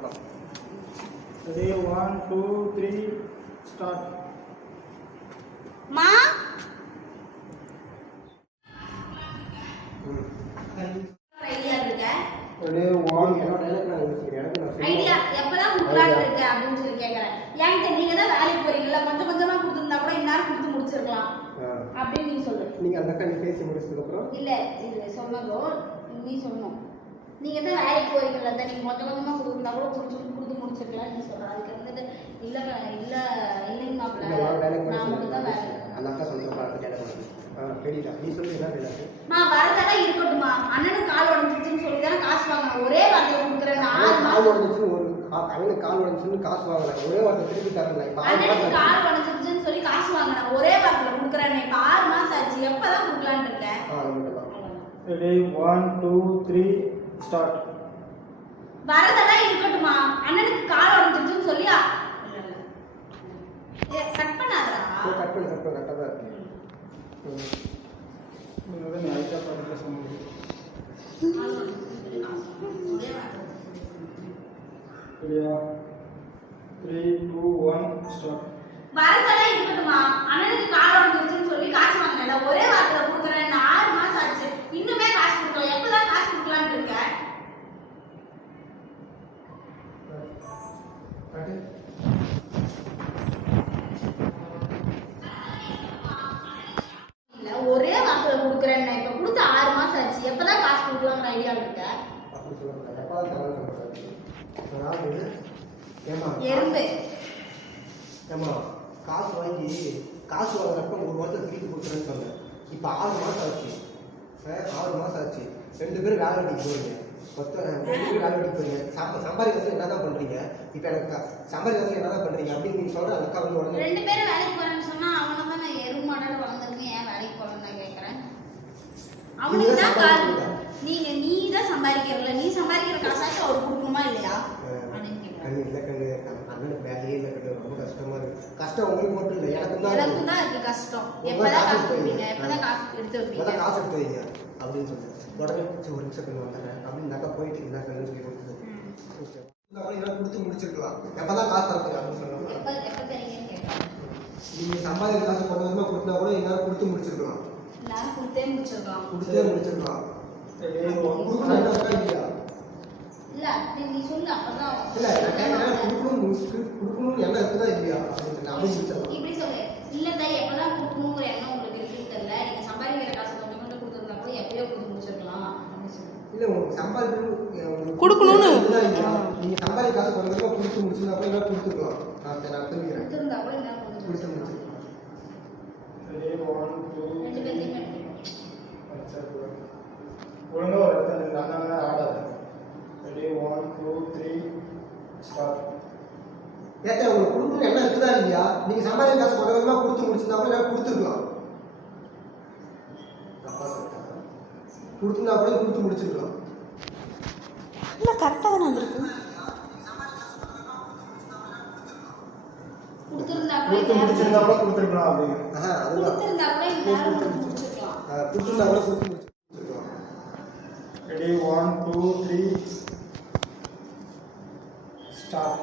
அவ்வளோதான். Ready, 1, 2, 3, start. மா idea இருக்க Ready, 1. என்னோட டைலாக் நான் யோசிக்கிறேன். எனக்கு நான் ஐடியா எப்பதான் குடுக்கலாம்னு இருக்க அப்படின்னு சொல்லி கேக்குறேன். என்கிட்ட நீங்க தான் வேலைக்கு போறீங்கல்ல, கொஞ்சம் கொஞ்சமா கொடுத்துருந்தா கூட இந்நேரம் கொடுத்து முடிச்சிருக்கலாம் அப்படின்னு நீ சொல்லு. நீங்க அந்த அக்கா நீ பேசி முடிச்சதுக்கு அப்புறம் இல்ல இது சொன்னதும் நீ சொல்லணும். நீங்க தான் வேலைக்கு போறீங்கல்ல, நீங்க கொஞ்சம் கொஞ்சமா கொடுத்துருந்தா கூட கொடுத்து முடிச்சிருக்கலாம் நீ சொல்ற. அதுக்கு வந்துட்டு இல்ல இல்ல இல்லைங்க மாப்பிள்ள நான் மட்டும் தான் வேலை. அந்த அக்கா சொன்ன பார்த்து டைலாக் தெரியல. நீ சொல்லு என்ன டைலாக்? மா வரதெல்லாம் இருக்கட்டுமா, அண்ணனுக்கு கால் உடஞ்சிச்சுன்னு சொல்லி தானே காசு வாங்க. ஒரே வார்த்தையில கொடுக்குறேன். கால் உடஞ்சிச்சுன்னு ஒரு அவனுக்கு கால் உடஞ்சிச்சுன்னு காசு வாங்கல, ஒரே வார்த்தை திருப்பி தரல. இப்ப அண்ணனுக்கு கால் உடஞ்சிச்சுன்னு சொல்லி காசு வாங்கினேன், ஒரே வார்த்தையில கொடுக்குறேன். இப்ப 6 மாசம் ஆச்சு, எப்பதான் கொடுக்கலான்னு இருக்கேன். Ready, 1, 2, 3, start. வரதெல்லாம் இருக்கட்டுமா, அண்ணனுக்கு கால் உடஞ்சிச்சுன்னு சொல்லி கட் பண்ணாதடா. கட் பண்ணு கரெக்டா தான் இருக்கு. நீங்க தான் ஐடியா பண்ணி சொன்னீங்க. Ready, 3, 2, 1, start. வரதெல்லாம் இருக்கட்டுமா, அண்ணனுக்கு கால் உடஞ்சிச்சுன்னு சொல்லி காசு வாங்கினேன், ஒரே வார்த்தையில கொடுக்குறேன். 6 மாசம் ஆச்சு, இன்னுமே காசு கொடுக்கல, எப்பதான் காசு கொடுக்கலான்னு இருக்க? இல்ல ஒரே வார்த்தையில கொடுக்குறேன். இப்ப கொடுத்து 6 மாசம் ஆச்சு, எப்பதான் காசு கொடுக்கலாம்னு ஐடியாவில் இருக்க? அப்படி சொல்லுங்க. எப்பதான் தரேன்னு சொல்றாரு. எறும்பு ஏமா காசு வாங்குறப்ப ஒரு வாரத்தில் திருப்பி கொடுக்குறேன்னு சொன்னேன். இப்போ 6 மாதம் ஆச்சு. 6 மாதம் ஆச்சு. 2 பேரும் வேலை வெட்டிக்கு போறீங்க. மொத்தம் 2 பேரும் வேலை வெட்டிக்கு போறீங்க. சம்பாதிக்கிறதுல என்ன தான் பண்றீங்க? இப்போ எனக்கு சம்பாதிக்கிறதுல என்ன தான் பண்றீங்க அப்படின்னு நீங்க சொல்ற. அந்த அக்கா வந்து உடனே 2 பேரும் வேலைக்கு போறேன்னு சொன்னா அவனை தான் நான் எருமாடோட வளர்ந்துருக்கு, ஏன் வேலைக்கு போறேன்னு நான் கேட்கறேன். அவனுக்கு தான் கால் நீ தான் சம்பாதிக்கிறல, நீ சம்பாதிக்கிற காசாச்சும் அவர் கொடுக்கணுமா இல்லையா? அண்ணனுக்கு வேலையே இல்லை, ரொம்ப கஷ்டமா இருக்கு. கஷ்டம் உங்களுக்கு மட்டும் இல்லை, எனக்கும் தான் இருக்கு கஷ்டம். எப்பதான் காசு கொடுப்பீங்க, எப்பதான் காசு எடுத்து வைப்பீங்க? காசு எடுத்து வைங்க அப்படின்னு சொல்லுங்க. உடனே ஒரு நிமிஷம் பண்ணி வந்துடுறேன் அப்படின்னு நக்கா போயிட்டு இருந்தா சொல்லி கொடுத்து கொடுத்து முடிச்சிருக்கலாம். எப்பதான் காசு தரது அப்படின்னு சொல்லுவாங்க. எப்ப தரீங்கன்னு கேட்கறேன். நீங்க சம்பாதிக்கிற காசு கொஞ்சம் கொஞ்சமா கொடுத்தா கூட என்னால கொடுத்து முடிச்சிருக்கலாம். நான் கொடுத்தே முடிச்சிருக்கலாம். இல்லையா? இல்ல நீ சொல்லு, அப்பதான் இல்ல கொடுக்கணும்னு எண்ணம் இருக்குதா இல்லையா அப்படின்னு சொல்லி இப்படி சொல்லு. இல்ல எப்பதான் கொடுக்கணுங்கிற எண்ணம் உங்களுக்கு இருக்குன்னு தெரியல. நீங்க சம்பாதிக்கிற காசு கொஞ்சம் கொஞ்சம் கொடுத்துருந்தா கூட எப்பயோ கொடுத்து முடிச்சிருக்கலாம் அப்படின்னு சொல்லு. இல்ல உங்களுக்கு சம்பாதிக்கணும் கொடுக்கணும்னு நீங்க சம்பாதிக்க காசு கொஞ்சம் கொஞ்சமா கொடுத்து முடிச்சிருந்தா கூட என்ன கொடுத்துருக்கலாம். நான் தெரிஞ்சுக்கிறேன். கொடுத்துருந்தா கூட என்ன கொடுத்து முடிச்சிருக்கலாம். Ready, 1, 2, 2 பேருமே ஒழுங்கா ஒரு இடத்துல நாங்க ஆடாது. Ready, 1, 2, 3, start. ஏத்த உங்களுக்கு கொடுக்கணும் என்ன இருக்குதா இல்லையா? நீங்க சம்பாதிக்க காசு கொஞ்சம் கொஞ்சமா கொடுத்து முடிச்சிருந்தா கூட என்ன கொடுத்துருக்கலாம். கொடுத்துருந்தா கூட கொடுத்து முடிச்சிருக்கலாம். இல்ல கரெக்டா தான் வந்திருக்கு. கொடுத்து முடிச்சிருந்தா கூட கொடுத்துருக்கலாம் அப்படின்னு. அதுதான் கொடுத்துருந்தா கூட எல்லாரும் கொடுத்து முடிச்சிருக்கலாம். கொடுத்துருந்தா கூட கொடுத்து முடிச்சிருக்கலாம். Ready, 1, 2, 3, start.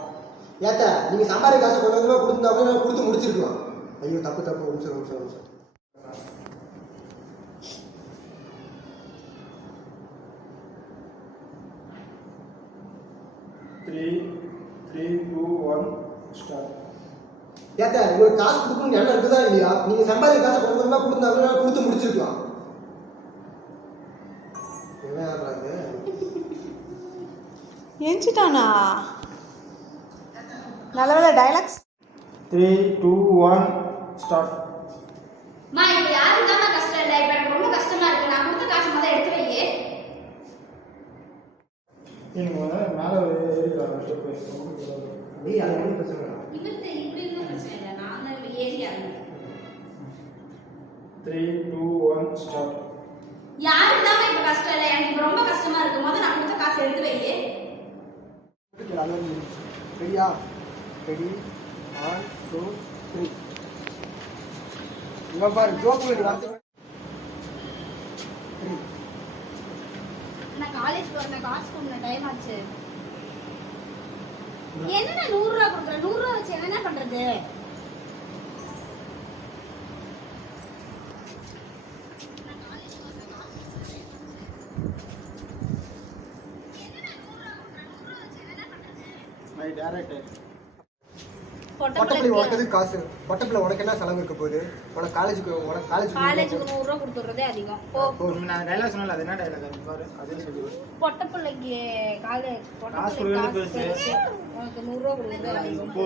ஏத்த நீங்க சம்பாதிக்க காசு கொஞ்சம் கொஞ்சமா கொடுத்துருந்தா கூட கொடுத்து முடிச்சிருக்கலாம். ஐயோ தப்பு ஒரு நிமிஷம். 3, 2, 1, start. ஏத்த உங்களுக்கு காசு கொடுக்கணும்னு எண்ணம் இருக்குதா இல்லையா? நீங்க சம்பாதிக்க காசு கொஞ்சம் கொஞ்சமா கொடுத்தா கூட கொடுத்து முடிச்சிருக்கலாம். என்ன ஆகுறாங்க? ஏஞ்சிட்டானா? நல்லவேளை டைலாக்ஸ். 3, 2, 1, start. மா இப்ப யாருக்கு தான் கஷ்டம் இல்ல, இப்ப எனக்கு ரொம்ப கஷ்டமா இருக்கு. நான் கொடுத்த காசு முதல்ல எடுத்து வையே. நீங்க மேல ஏறிக்கலாம். டேய் அது என்ன பிரச்சனை? இவர்ட்ட இப்படி இருந்தா பிரச்சனை இல்லை, நான் தான் இப்ப ஏரியா இருந்தேன். 3, 2, 1, start. யாருக்கு தான் இப்ப கஷ்டம் இல்லை, எனக்கு இப்ப ரொம்ப கஷ்டமா இருக்கு. முதல்ல நான் கொடுத்த காசு எடுத்து வையே. ரெடியா? ரெடி, 1, 2, 3. இங்க பாரு ஜோக்கு வார்த்தை. நான் காலேஜ் போறேன், காசு கொடுங்க, டைம் ஆச்சு. என்னடா 100 ரூபா கொடுக்குற? 100 ரூபா வச்சு என்ன பண்றது? மை டைரக்டர் பொட்டப்பிள்ளை உனக்கு காசு பொட்டப்பிள்ளை உனக்கு என்ன செலவு இருக்க போகுது? உனக்கு காலேஜுக்கு 100 ரூபா கொடுத்துறதே அதிகம். போ. நான் டைலாக் சொன்னல அது என்ன டைலாக் அது பாரு அதே சொல்லு. பொட்டப்பிள்ளைக்கு காசு கொடுக்கறது பெருசு. உனக்கு 100 ரூபா கொடுக்குறதே அதிகம். போ.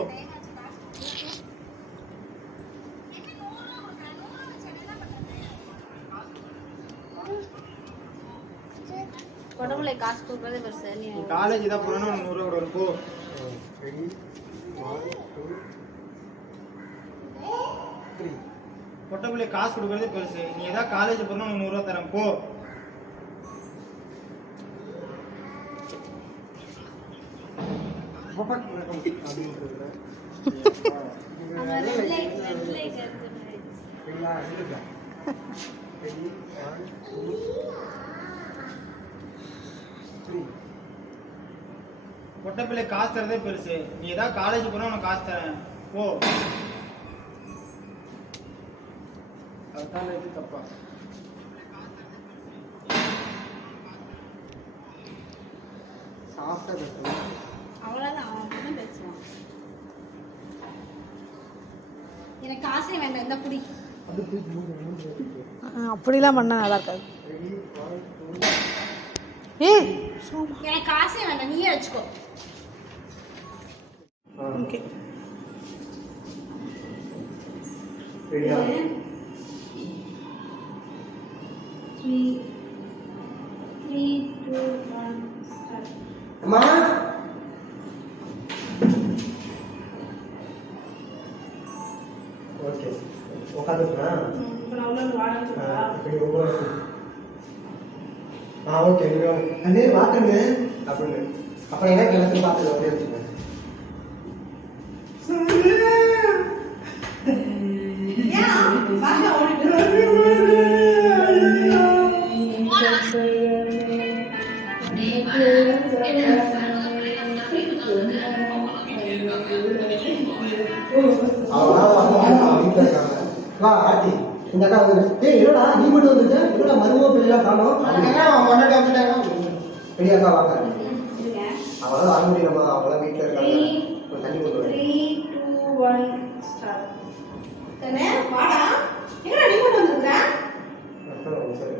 பொட்டப்பிள்ளை காசு கொடுக்குறதே பெருசு. நீ காலேஜ் தான் போறேன்னா 100 ரூபா கொடுக்கணும் போ. ரெடி 1 2 3 பொட்டப்பிள்ளை காசு கொடுக்கறதே பெருசு. நீ ஏதா காலேஜ் போறேன்னா 100 ரூபா தரேன் போ. பொட்டப்பிள்ளை காசு தரதே பெருசு. நீ ஏதா காலேஜ் போனா உனக்கு காசு தரேன் போ. அதுதான் இது தப்பா. சாஃப்டா பேசுறேன். அவ்வளவுதான் அவன் மட்டும் பேசுவான். எனக்கு காசே வேண்டாம் இந்த புடி. அது போய் மூணு அப்படிலாம் பண்ணால் நல்லா இருக்காது. ரெடி 1 2 ஏய் எனக்கு காசே வேண்டாம் நீயே வச்சுக்கோ. ஓகே ரெடியா? 3 2 1 ஸ்டார்ட். அம்மா ஓகே உட்காந்துக்கா. அப்புறம் அவ்வளவு வாடகை சொல்றா. ஓகே அண்ணே வாக்கண்ணு அப்படின்னு அப்புறம் என்ன கிளம்பி பார்த்து அப்படியே வச்சுக்கேன். வா ஆர்த்தி இந்த அக்கா வந்து என்னடா நீ மட்டும் வந்துட்ட என்னடா மருமக பிள்ளைலாம் காணோம் பெரிய அக்கா வாங்க. அவங்களாம் வர முடியலம்மா அவங்களாம் வீட்டில் இருக்காங்க. ஒரு தண்ணி கொண்டு வரேன். 3 2 1 ஸ்டார்ட். கண்ணே வாடா எங்கடா நீ மட்டும் வந்திருக்க? சரி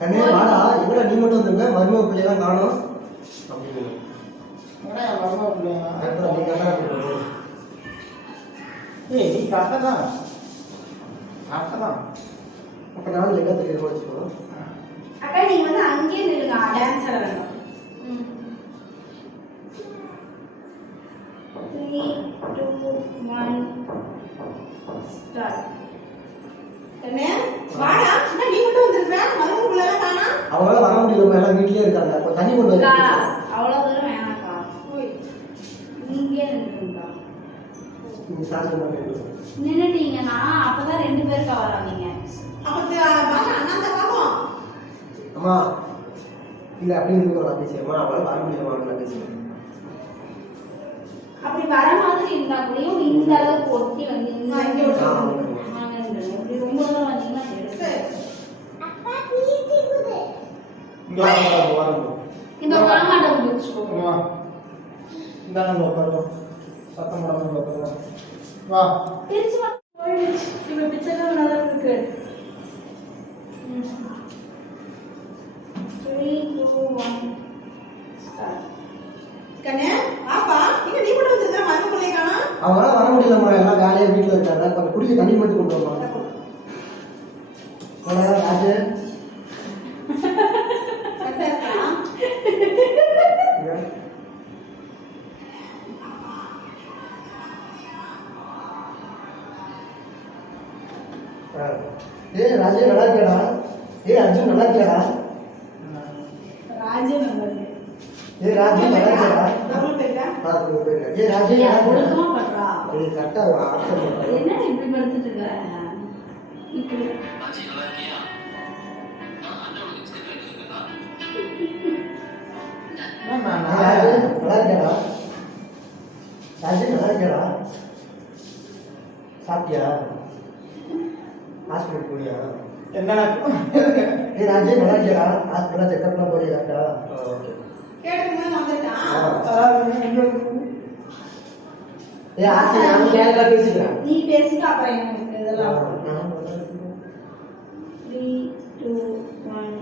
கண்ணே வாடா என்னடா நீ மட்டும் வந்துருங்க மருமக பிள்ளைலாம் காணோம் அப்படின்னு நீ கரெக்டாக நீ கரெக்டாக தான் அப்போ நானும் லைட்டாக தெரியாம வச்சுக்கணும். அக்கா நீங்க வந்து அங்கேயே நில்லுங்க டான்ஸ் ஆட வேண்டாம். 3 2 1 ஸ்டார்ட். கண்ணே வாடா என்ன நீ மட்டும் வந்திருக்க? மருமக பிள்ளைலாம் காணா? அவங்களாம் வர முடியலம்மா எல்லாம் வீட்லயே இருக்காங்க. அப்போ தண்ணி கொண்டு அக்கா வரேன். அவ்வளவு தூரம் வேணாம்க்கா. இங்கே நில்லுங்கக்கா. நீ சார்ஜ் பண்ணி நின்னுட்டீங்கன்னா அப்பதான் 2 பேர் கவர் ஆவீங்க. அம்மா இல்லை அப்படின்னு இருக்கிற பேசியம்மா அவளால் வர முடியலமா பேசுகிறேன். அப்படி வர மாதிரி இருந்தா கூடயும் இந்த அளவுக்கு ஒட்டி வந்து இப்படி ரொம்ப தூரம் வந்தீங்கன்னா இந்த மாமாட்ட வச்சுக்கோ. சத்தம் போடாம வா. திருச்சி இப்ப பிச்சைலாம் நல்லா இருக்கு. 3 2 1 ஸ்டார்ட். கண்ணே பாப்பா இங்க நீ மட்டும் வந்திருக்க மருமக பிள்ளை காணா? அவங்களால வர முடியலம்மா எல்லாம் வேலையாக வீட்டில் இருக்காங்க. கொஞ்சம் குடிக்க தண்ணி மட்டும் கொண்டு வருவாங்க. ராஜு ராஜு நல்லா இருக்கியாடா? அர்ஜுன் நல்லா இருக்கியாடா? ராஜு நம்பர் ராஜு நல்லா இருக்கியாடா? ராஜு ஒழுக்கமா பண்றா. கரெக்டா என்ன இப்படி படுத்துட்டு இருக்க? இப்படி நல்லா இருக்கியாடா? ராஜு நல்லா இருக்கியாடா? சாப்பிட்டியா? ஹாஸ்பிட்டல் போறியா? என்னடா ஏய் ராஜு நல்லா இருக்கியாடா? ஹாஸ்பிட்டல் செக்கப்லாம் போறியா டாக்டரா? ஓகே. ஏய் ஆசி நான் கேரளா பேசிக்கிறேன். நீ பேசிட்டு அப்புறம் எனக்கு இதெல்லாம் 3 2 1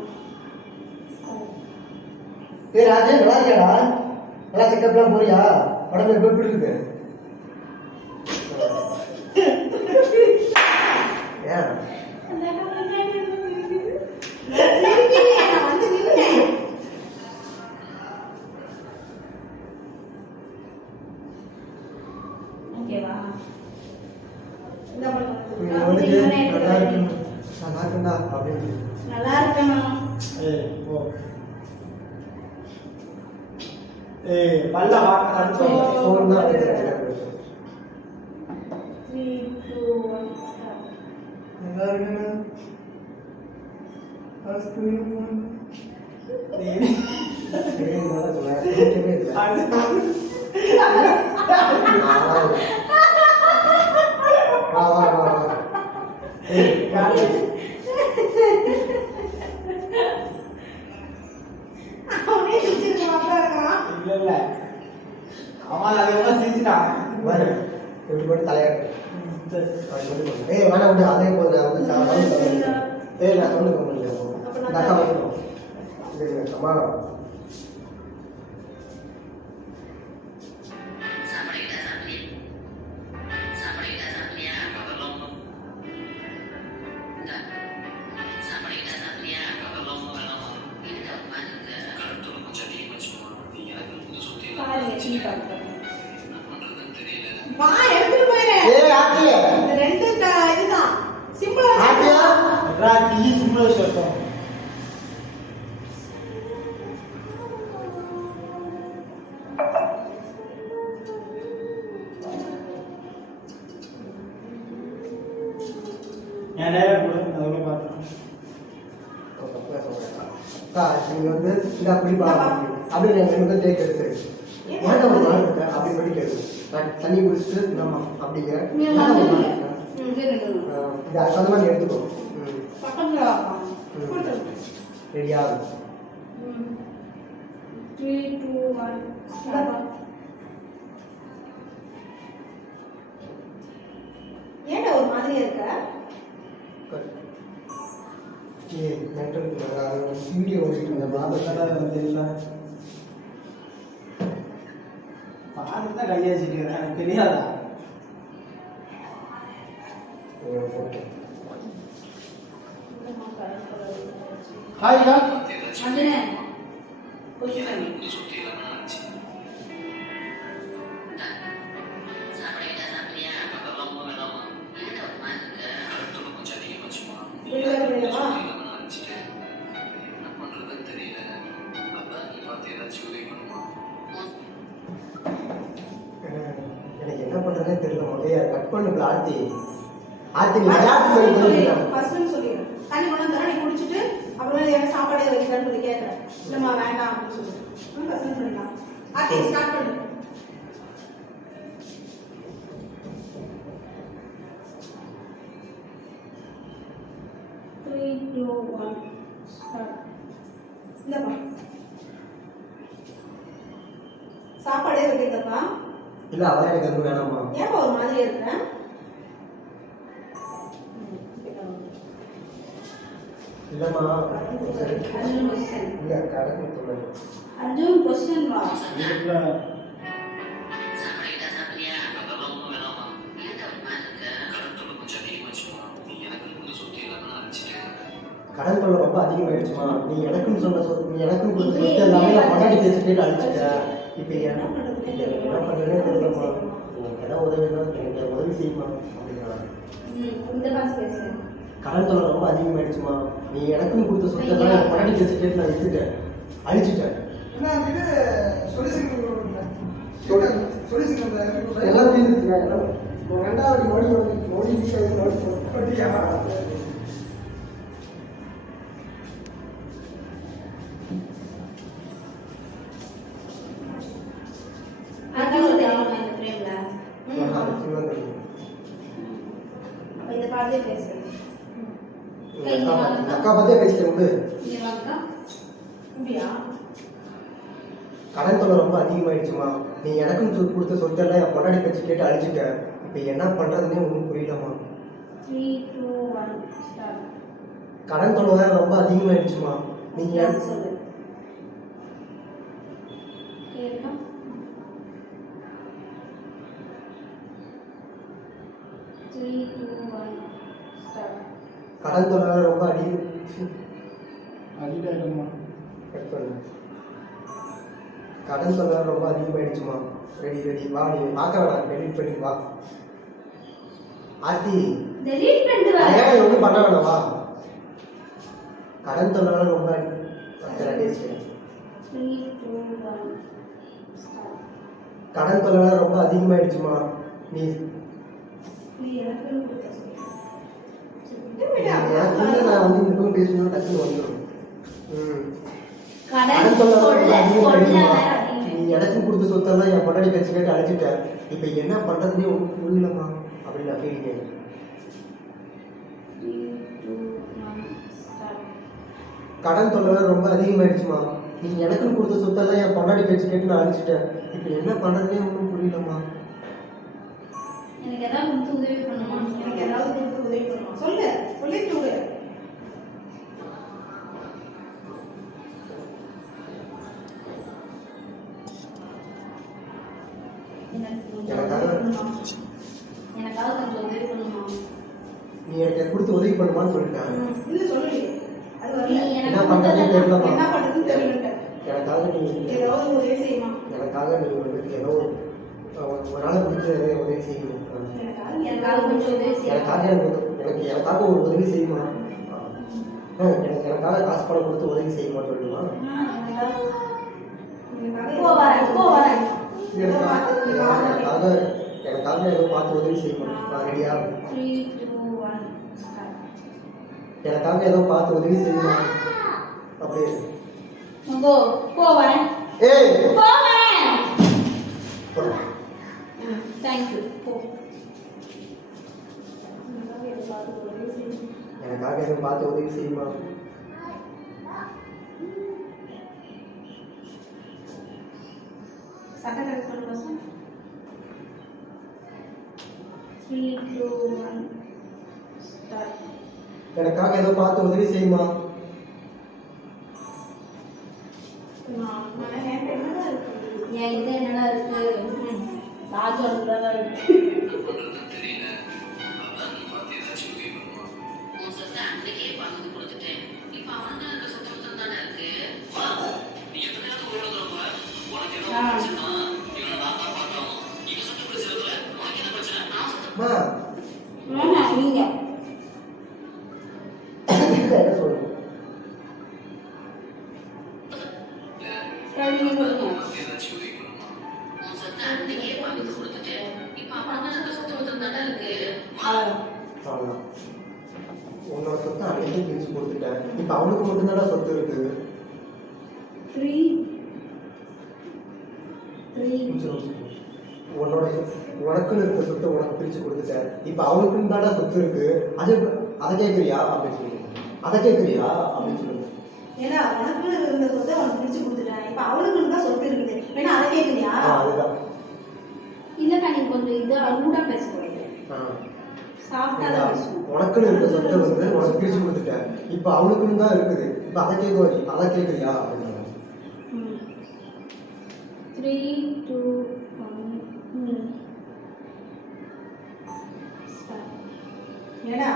ஏய் ராஜு நல்லா இருக்கியாடா? நல்லா செக்கப்லாம் போறியா? உடம்பு எப்படி இருக்கு? ஏன் ஓகேவா நல்லா இருக்குண்டா அப்படின்னு நல்லா இருக்கணும். ஏய் ஓ ஏய் பல்ல வாக்க அடிச்சோம். 4 தான் 3 2 1 start. நல்லா இருக்குண்ணா. ஹாஸ்பிட்டல் போறேன். சரி நல்லா சொல்றேன் கேட்கவே இல்லை வா வா வா வா ஏய் காட்டு. அவனே சிரிச்சிட்டு மாட்டாராம். இல்ல அவன் அதை சிரிச்சிட்டான். வர எப்படி போட்டு தலையாட்டு சரி. ஏய் வேணாம் விடு அதே போதும் நான் வந்து சாப்பிட ஏய் நான் சொல்லுங்க முடியல இந்த அக்கா வரணும் இல்லைங்க அம்மா பாருங்க டீ பாருங்க. வா எடுத்துட்டு போயிரேன். ஏய் ஆத்தி இந்த ரெண்டு இதுதான் சிம்பிளா ஆத்தியா ராத்தி சிம்பிள் சொல்றோம். நான் நேரா கூட அதோட பார்த்தேன். அக்கா நீங்க வந்து இந்த அப்படி பாருங்க அப்படி நான் எனக்கு டேக் எடுத்து ஏன் ஒரு நாள் இருக்கேன் அப்படி படி கேட்கு நான் தண்ணி குடிச்சிட்டு நம்ம அப்படிங்கிற இது அந்த மாதிரி எடுத்துக்கோ பக்கத்துல ரெடியா 3 2 1 ஸ்டார்ட். ஏன்டா ஒரு மாதிரியா இருக்க? வீடியோ ஓடிட்டு இருந்தேன் அதெல்லாம் வந்து இல்ல. பாத்து தான் கையாச்சிட்டு எனக்கு தெரியாதா? ஹாய் கா. அண்ணே கொஸ்டின் எனக்கு என்ன பண்றதுனே தெரியல முதல்ல கட் பண்ணு ஆர்த்தி ஆர்த்தி நீ விளையாட்டு சொல்லி சொல்லிடுறா ஃபர்ஸ்ட் சொல்லிடுறேன். தண்ணி கொண்டு வந்தா நீ குடிச்சிட்டு அப்புறம் எனக்கு சாப்பாடு வைக்கலாம்னு சொல்லி கேட்கறேன். இல்லம்மா வேண்டாம் அப்படின்னு சொல்லிட்டு ஃபர்ஸ்ட் பண்ணிடலாம். ஆர்த்தி ஸ்டார்ட் பண்ணு. Three, two, one, start. இந்தப்பா சாப்பாடே வைக்கிறதப்பா. இல்ல அதான் எனக்கு அது வேணாமா ஏன்பா ஒரு மாதிரி இருக்கிறேன்? இல்லம்மா அர்ஜுன் கொஸ்டின் இல்ல கரெக்ட் சொல்லுங்க அர்ஜுன் கொஸ்டின் வா. இல்ல கடன் தொல்லை ரொம்ப அதிகமாயிடுச்சுமா நீ எனக்குன்னு சொன்ன நீ எனக்குன்னு கொடுத்த சொத்து எல்லாமே நான் மகாடி பேசிட்டு அழிச்சிட்டேன் இப்போ என்ன பண்ணுறதுனே தெரியலம்மா எனக்கு ஏதாவது உதவினா எனக்கு உதவி செய்யுமா அப்படின்னா இந்த பாஸ் பேசு. கடன் தொல்லை ரொம்ப அதிகமாயிடுச்சுமா நீ எனக்குன்னு கொடுத்த சொத்து எல்லாம் நான் மகாடி பேசிட்டு நான் எடுத்துட்டேன் அழிச்சிட்டேன் எல்லாம் தீர்ந்துச்சுங்க ரெண்டாவது மோடி மோடி அர்ஜுன் தெரியுமா இந்த ஃப்ரேம்ல? சிவன் இருக்கு. அப்ப இதை பார்த்தே பேசு. அக்கா பார்த்தே பேசிட்டேன் விடு. இங்க வாங்கக்கா. அப்படியா? கடன் தொல்லை ரொம்ப அதிகமாயிடுச்சுமா. நீ எனக்கும் கொடுத்த சொத்தெல்லாம் என் பொண்டாடி பேச்சு கேட்டு அழிச்சிட்ட. இப்போ என்ன பண்றதுன்னே ஒன்றும் புரியலம்மா. 3, 2, 1 ஸ்டார்ட். கடன் தொல்லை ரொம்ப அதிகமாயிடுச்சுமா. நீங்க சொல்லு. கேளுங்க. 3, 2, 1 ஸ்டார்ட். கடன் தொல்லை ரொம்ப அடிடாயிடுமா கட் பண்ணு. கடன் தொல்லை ரொம்ப அதிகமாயிடுச்சுமா. ரெடி வா, நீ பார்க்க வேணாம், டெலிட் பண்ணி வா. ஆர்த்தி டெலீட் பண்ணிட்டு வா. ஏன் ஒன்றும் பண்ண வேணாம் வா. கடன் தொல்லை ரொம்ப 3, 2, 1 ஸ்டார்ட். கடன் தொல்லை ரொம்ப அதிகமாயிடுச்சுமா. நீ நீ எனக்கு கொடுத்த சொல்லு. நான் வந்து இந்த பக்கம் பேசணும் டக்குன்னு வந்துடும். கடன் கடன் தொல்லை ரொம்ப சொல்ல அதிகமாயிடுச்சுமா. சொல்ல நீ எனக்கும் கொடுத்த சொத்தெல்லாம் என் பொண்டாடி பேச்சு கேட்டு அழைச்சிட்ட. இப்போ என்ன பண்றதுன்னே ஒன்றும் புரியலம்மா அப்படின்னு நான் ஃபீல் பண்ணேன். 3, 2, 1 ஸ்டார்ட். கடன் தொல்லை ரொம்ப அதிகமாயிடுச்சுமா. நீ எனக்கும் கொடுத்த சொத்தெல்லாம் என் பொண்டாடி பேச்சு கேட்டு நான் அழிச்சிட்டேன். இப்போ என்ன பண்றதுன்னே ஒன்றும் புரியலம்மா. எனக்கு ஏதாவது கொடுத்து உதவி பண்ணுமா? எனக்கு ஏதாவது கொடுத்து உதவி பண்ணுமா? சொல்லு, சொல்லிட்டு விடு. எனக்கு கொஞ்சம் உதவி பண்ணுமா? எனக்காக கொஞ்சம் உதவி பண்ணுமா? நீ எனக்கு கொடுத்து உதவி பண்ணுமான்னு சொல்லிட்டேன். இல்ல சொல்லலையே. அது நீ வரல. எனக்கு என்ன பண்றதுன்னு தெரியலம்மா. என்ன பண்றதுன்னு தெரியல. எனக்காக நீ ஏதாவது உதவி செய்யுமா? எனக்காக நீ வந்துட்டு ஏதோ ஒரு நாளை பிடிச்ச உதவி செய்யணும். எனக்காக கொஞ்சம் உதவி செய்ய. எனக்காக ஒரு உதவி செய்யுமா. எனக்காக காசு பணம் கொடுத்து உதவி செய்யுமா சொல்லுமா. போ வரேன். எனக்காக ஏதோ பார்த்து உதவி செய்யுமா. நான் ரெடியா. 3, 2, 1 ஸ்டார்ட். எனக்காக ஏதோ பார்த்து உதவி செய்யுமா. அப்படியே போ வரேன். ஏய் போ வரேன். போடா. Thank you. போ. எனக்காக ஏதோ பார்த்து உதவி செய்யுமா. சட்டை கரெக்ட் பண்ணு பசங்க. 3, 2, 1 ஸ்டார்ட். எனக்காக ஏதோ பார்த்து உதவி செய்யுமா. நான் என்கிட்ட என்னதான் இருக்கு? என் இது என்னடா இருக்கு? ராஜு அனுப்புறதா இருக்கு. அம்மா நீங்க என்ன சொல்லணும். நீங்க சொல்லுங்க. அவ்வளவுதான். உன்னோட சொத்தை அன்னைக்கே பிரிச்சு கொடுத்துட்டேன். இப்ப அவனுக்கு மட்டும்தான் சொத்து இருக்கு. 3, 3 உன்னோட உனக்குன்னு இருக்க சொத்தை உனக்கு பிரிச்சு கொடுத்துட்டேன். இப்ப அவனுக்குன்னு தானே சொத்து இருக்கு. அதை கேட்கறியா அப்படின்னு சொல்லி. அதை கேட்கறியா அப்படின்னு சொல்லுங்க. ஏன்னா உனக்கு இருந்த சொத்தை அவனுக்கு பிரிச்சு கொடுத்துட்டேன். இப்ப அவனுக்கு தான் சொத்து இருக்குது. வேணா அதை கேட்குறியா? அதுதான். இல்லக்கா நீங்க கொஞ்சம் இதை ரூடா பேசக்கூடாது. சாஃப்டா தான் பேசணும். உனக்குன்னு இருக்க சொத்தை வந்து உனக்கு பிரிச்சு கொடுத்துட்டேன். இப்ப அவனுக்குன்னு தான் இருக்குது. இப்ப அதை கேட்கறியா அப்படின்னு 3, 2, 1 ஸ்டார்ட். ஏடா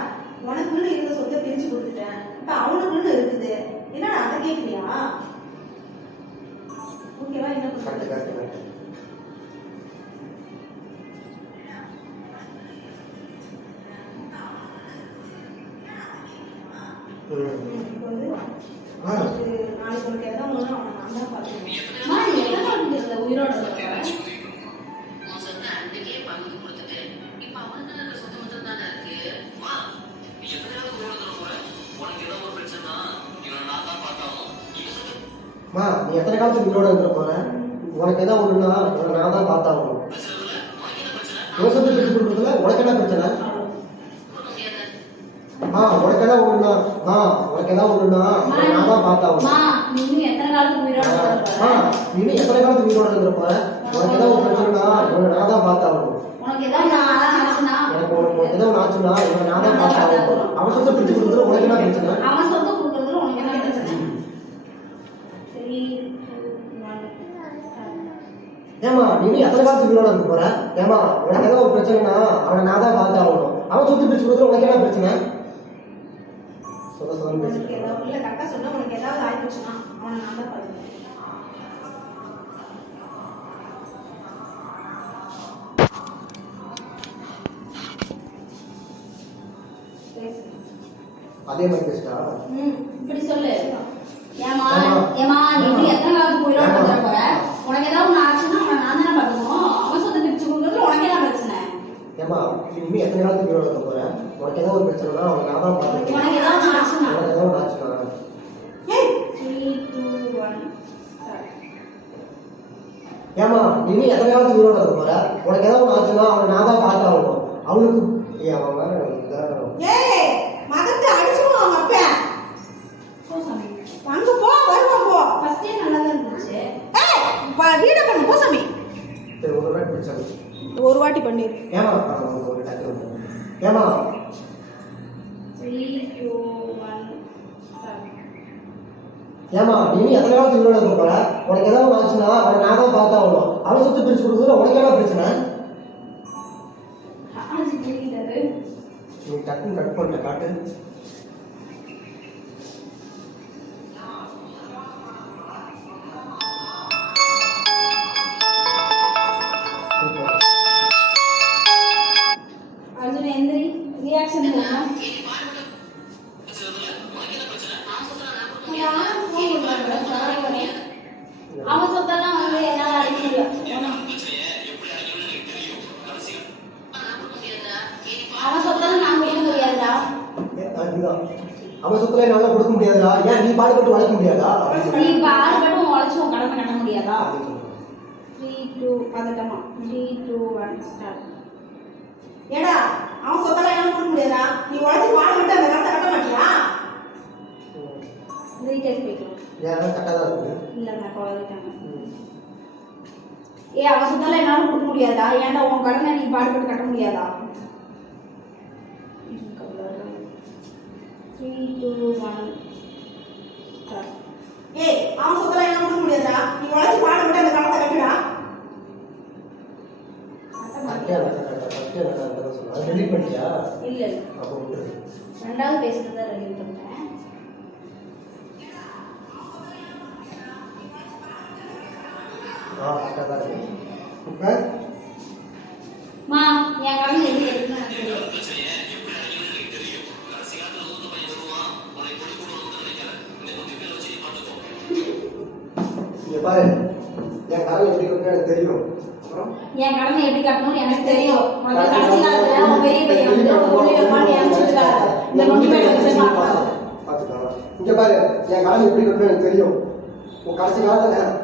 உனக்குன்னு இருந்த சொத்தை பிரிச்சு கொடுத்துட்டேன். இப்ப அவனுக்குன்னு இருக்குது. என்னடா அதை கேட்குறியா? ஓகேவா? என்ன கரெக்ட் பண்ணுறது? Correct correct. இப்போ வந்து நாளைக்கு உனக்கு எதாவது ஒன்று அவனை நான் தான் பார்த்துக்கணும். அம்மா, நீ எத்தனை நாள் இதுல உயிரோட இருக்க? மா நீ எத்தனை காலத்துக்கு உயிரோட இருந்துட போற. உனக்கு ஏதாவது ஒண்ணுன்னா நான் தான் பார்த்தாகணும். இவன் சொத்து பிரிச்சு கொடுக்குறதுல உனக்கு என்ன பிரச்சனை? உனக்கு ஏதாவது ஒண்ணுனா உனக்கு ஏதாவது ஒண்ணுனா நான் தான் பார்த்தா நீ எத்தனை காலத்துக்கு உயிரோட இருக்க போற? உனக்கு ஏதாவது ஒரு பிரச்சனைனா இவனை நான் தான் பார்த்தா உனக்கு ஏதாவது ஆச்சுன்னா உனக்கு ஏதாவது ஆச்சுன்னா இவனை நான் தான் பார்த்தா அவன் சொத்தை பிரிச்சு கொடுக்குறது உனக்கு என்ன பிரச்சனை? அவன் சொத்தை கொடுக்குறதுல உனக்கு என்ன பிரச்சனை? சரி ஏமா நீ எத்தனை காலத்துக்கு உயிரோட இருக்க போற? ஏமா உனக்கு ஏதாவது ஒரு பிரச்சனைனா அவனை நான் தான் பார்த்தா அவன் சொத்து பிரிச்சு கொடுக்குறது உனக்கு என்ன பிரச்சனை? உனக்கு ஏதாவது இல்ல கரெக்டா சொன்னா உனக்கு ஏதாவது ஆயிடுச்சுன்னா அவனை நான் தான் பார்த்துக்கிறேன். அதே மாதிரி பேசிட்டா இப்படி சொல்லு. ஏமா நீ எத்தனை காலத்துக்கு உயிரோட இருக்க போற? உனக்கு ஏதாவது ஒண்ணு ஆச்சுன்னா அவனை நான் தானே பார்த்துக்கணும். அவன் சொத்தை பிரிச்சு கொடுக்குறதுல உனக்கு என்ன பிரச்சனை? ஏமா நீ எத்தனை காலத்துக்கு உயிரோட இருக்க போற? உனக்கு ஏதாவது ஒரு பிரச்சனைனா அவனை நான் தான் பார்த்துக்கிறேன். உனக்கு ஏதாவது ஒண்ணு ஆச்சுன்னா உனக்கு ஏதாவது ஒன்று ஆச்சுன்னா 3, 2, 1 ஏமா நீ எத்தனை காலத்துக்கு உயிரோட இருக்க போற? உனக்கு ஏதாவது ஒன்று ஆச்சுன்னா அவனை நான் தான் பார்த்தாகணும். அவனுக்கு அவன் மதத்தை அடிச்சுடுவான் அவங்க அப்பன். அங்க போ வருவான் போ. ஃபர்ஸ்டே நல்லா தான் இருந்துச்சு. வீட பண்ணு போ சாமி. ஒரு வாட்டி பிடிச்சாங்க. ஒரு வாட்டி பண்ணிரு. ஏமா ஒரு டக்கு ஏமா 3, 2, 1 ஏமா நீ எத்தனை காலத்துக்கு உயிரோட இருக்க போற? உனக்கு ஏதாவது ஒன்று ஆச்சுன்னா அவனை நான் தான் பார்த்தாகணும். அவன் சொத்து பிரிச்சு கொடுக்குறது உனக்கு என்ன பிரச்சனை? நீ டக்குன்னு கட் பண்ணிட்ட காட்டு. அர்ஜுன் எந்திரி ரியாக்ஷன் அவன் சொத்தெல்லாம் வந்து என்னால அடிக்க முடியும். அவன் சொத்தெல்லாம் நான் கொடுக்க முடியாதுடா. அவன் சொத்துல என்னால கொடுக்க முடியாதுடா. ஏன் நீ பாடுபட்டு உழைக்க முடியாதா? நீ பாடுபட்டு உழைச்சு உன் கடமை கட்ட முடியாதா? 3, 2 பதட்டமா 3, 2, 1 ஸ்டார்ட். ஏடா அவன் சொத்தெல்லாம் என்னால கொடுக்க முடியாதா? நீ உழைச்சு பாடுபட்டு அந்த கடத்தை கட்ட மாட்டியா? ரீடேக் போய்க்கலாம். ஏன் கரெக்டாக தான் இருக்கு. இல்லை நான் குழந்தைட்டாங்க. அவன் சொத்தெல்லாம் என்னால கொடுக்க முடியாதா? ஏன்டா உன் கடனை நீ பாடுபட்டு கட்ட முடியாதா? 3, 2, 1 ஸ்டார்ட். அவன் சொத்தெல்லாம் என்னால கொடுக்க முடியாதா? நீ உழைச்சு பாடுபட்டு அந்த கடத்தை கட்டுடா. டெலிட் பண்ணிட்டியா? இல்லை அப்போ விட்டுரு. ரெண்டாவது பேசுனதை ரெடி பண்ணிட்டேன். கரெக்டாக தான் இருக்கு. இப்போ மா என் கடனை எப்படி எடுக்கணும்னு எனக்கு தெரியும். இங்கே பாரு என் காலம் எப்படி இருக்குன்னு எனக்கு தெரியும். அப்புறம் என் கடனை எப்படி கட்டணும்னு எனக்கு தெரியும். உனக்கு கடைசி காலத்துல உன் பெரிய பையன் வந்து உன் கொள்ளி வைப்பான்னு நினைச்சிருக்காரு. இந்த நொண்டி பையன் வச்சு பார்த்துக்கலாம். இங்கே பாரு என் காலம் எப்படி இருக்குன்னு எனக்கு தெரியும். உன் கடைசி காலத்தில்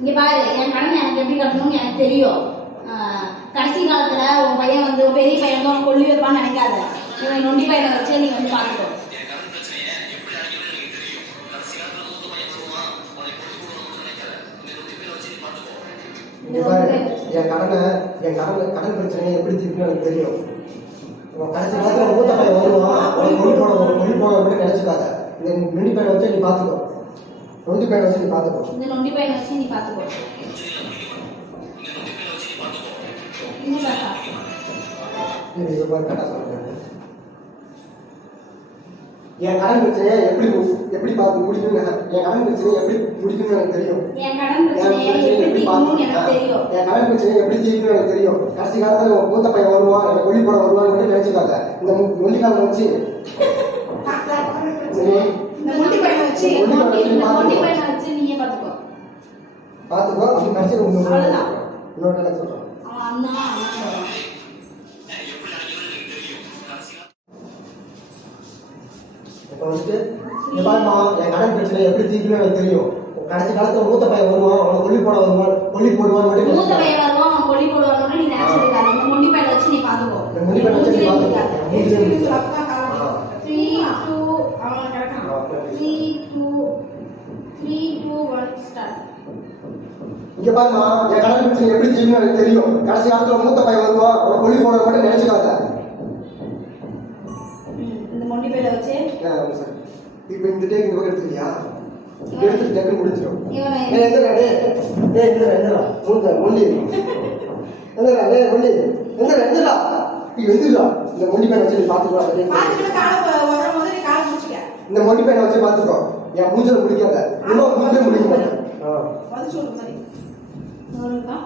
இங்க பாரு என் கடனை எனக்கு எப்படி கட்டணும்னு எனக்கு தெரியும். கடைசி காலத்துல உன் பையன் வந்து உன் பெரிய பையன் வந்து உன் கொள்ளி வைப்பான்னு நினைக்காத. இவன் நொண்டி பையனை வச்சு நீ வந்து பார்த்துக்கோ. இங்கே பாரு கடன் பிரச்சனையை எப்படி தீர்க்கணும்னு எனக்கு தெரியும். உன் கடைசி காலத்தில் மூத்த பையன் வருவான். கொல்லி போன கூட நினைச்சுக்காத. இந்த நொண்டி பையனை வச்சு நீ பார்த்துக்கோ. நொண்டி பையனை வச்சு நீ பார்த்துக்கோ. இந்த நொண்டி பையனை வச்சு நீ பார்த்துக்கோ. இது மாதிரி கரெக்டாக சொல்கிறேன். என் கடன் பிரச்சனையை எப்படி பார்த்து முடிக்கணும்னு என் கடன் பிரச்சனையை எப்படி முடிக்கணும்னு எனக்கு தெரியும். என் கடன் பிரச்சனையை எப்படி தீர்க்கணும்னு எனக்கு தெரியும். என் கடன் பிரச்சனையை எப்படி தீர்க்கணும்னு எனக்கு தெரியும். கடைசி காலத்தில் உன் மூத்த பையன் வருவான், என்னை கொல்லி போட வருவான்னு மட்டும் நினைச்சுக்காத. இந்த நொல்லிக்காலம் வச்சு இந்த நொண்டி பையனை வச்சு நீயே பார்த்துக்கோ. பார்த்துக்கோ. அப்படி கடைசி அவ்வளவுதான். இன்னொரு எனக்கு சொல்கிறேன். அவன் அண்ணா சொல்றான். இப்போ வந்துட்டு இங்கே பாருமா என் கடன் பிரச்சனை எப்படி தீர்க்கணும்னு எனக்கு தெரியும். கடைசி காலத்தில் மூத்த பையன் வருவான், அவனை கொல்லி போடுவான்னு மட்டும் மூத்த பையன் வருவான், அவன் கொல்லி போடுவான்னு நீ நினைச்சிருக்காரு. தெரிஞ்சு கொடுக்க சொல்லு. அப்பதான் காலை ஆ. 3 2 அவன் கிடக்கான். 3 2 1 ஸ்டார்ட். இங்க பாருமா, என் கணக்கு பிரச்சனை எப்படி தெரியும்னு எனக்கு தெரியும். கடைசி காலத்துல மூத்த பையன் வருவான், அவனை கொல்லி போட மட்டும் நினைச்சுக்காத. இந்த மொண்டி பையில வச்சு சார் இப்போ இந்த டேக் இந்த பக்கம் எடுத்துக்கியா? எடுத்து டேக்கு முடிச்சிடும். இவனை எந்திரா மூத்த மொழி எந்திரா மொழி எந்திரா இந்த மொழி பையனை வச்சு நீ பார்த்துக்கோ. பார்த்துட்டு காலை உதறும் போது நீ காலை பிடிச்சிக்க. இந்த மொழி பையனை வச்சு பார்த்துக்கோ. என் மூஞ்சல முடிக்காத, இன்னும் மூஞ்சல முடிக்க மாட்டேன். வந்து சொல்லு மாதிரி. நோருங்கா.